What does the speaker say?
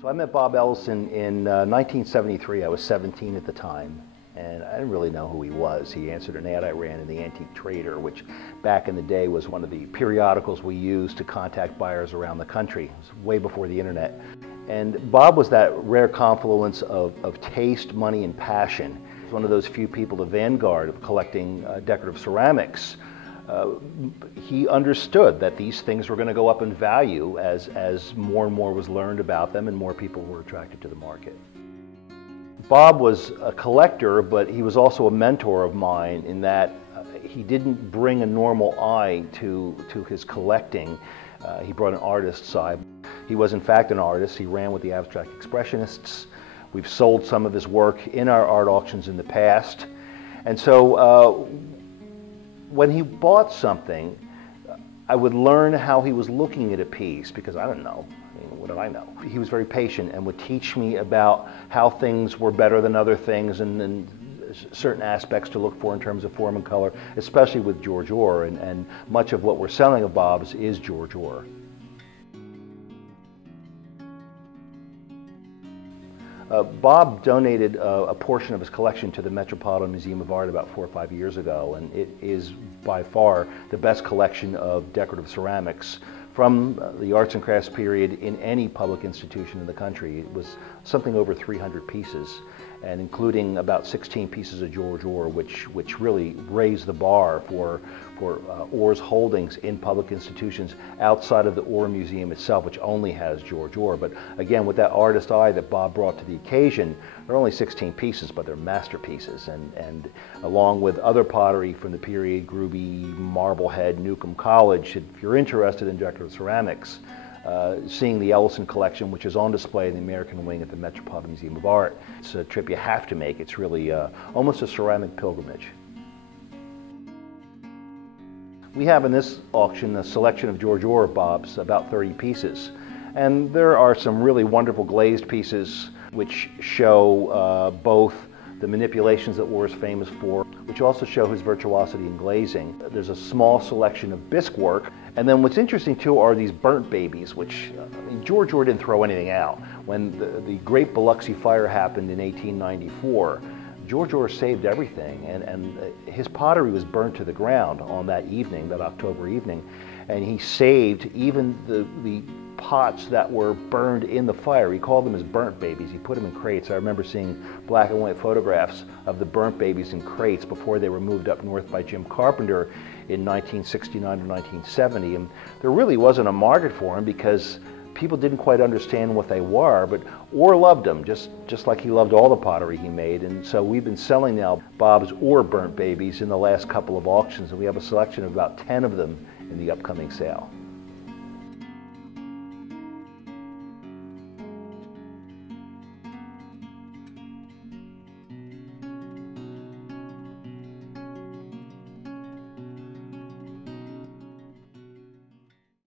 So I met Bob Ellison in 1973. I was 17 at the time, and I didn't really know who he was. He answered an ad I ran in the Yankee Trader, which back in the day was one of the periodicals we used to contact buyers around the country. It was way before the internet. And Bob was that rare confluence of taste, money, and passion. He was one of those few people, the vanguard of collecting decorative ceramics. He understood that these things were going to go up in value as more and more was learned about them and more people were attracted to the market. Bob was a collector, but he was also a mentor of mine in that he didn't bring a normal eye to his collecting. He brought an artist side. He was in fact an artist. He ran with the abstract expressionists. We've sold some of his work in our art auctions in the past. And so when he bought something, I would learn how he was looking at a piece because I don't know. I mean, what did I know? He was very patient and would teach me about how things were better than other things and certain aspects to look for in terms of form and color, especially with George Ohr, and much of what we're selling of Bob's is George Ohr. Bob donated a portion of his collection to the Metropolitan Museum of Art about 4 or 5 years ago, and it is by far the best collection of decorative ceramics from the arts and crafts period in any public institution in the country. It was something over 300 pieces, and including about 16 pieces of George Ohr, which really raised the bar for Ohr's holdings in public institutions outside of the Ohr Museum itself, which only has George Ohr. But again, with that artist eye that Bob brought to the occasion, they're only 16 pieces, but they're masterpieces. And along with other pottery from the period, Gruby, Marblehead, Newcomb College, if you're interested in decorative ceramics, seeing the Ellison collection, which is on display in the American wing at the Metropolitan Museum of Art. It's a trip you have to make. It's really almost a ceramic pilgrimage. We have in this auction a selection of George Ohr Bob's, about 30 pieces. And there are some really wonderful glazed pieces which show both the manipulations that Ohr is famous for, which also show his virtuosity in glazing. There's a small selection of bisque work. And then what's interesting too are these burnt babies, which I mean, George Ohr didn't throw anything out. When the Great Biloxi Fire happened in 1894, George Ohr saved everything, and his pottery was burnt to the ground on that evening, that October evening, and he saved even the pots that were burned in the fire. He called them his burnt babies. He put them in crates. I remember seeing black and white photographs of the burnt babies in crates before they were moved up north by Jim Carpenter in 1969 to 1970, and there really wasn't a market for them because people didn't quite understand what they were, but Ohr loved them, just like he loved all the pottery he made. And so we've been selling now Bob's Ohr burnt babies in the last couple of auctions, and we have a selection of about 10 of them in the upcoming sale.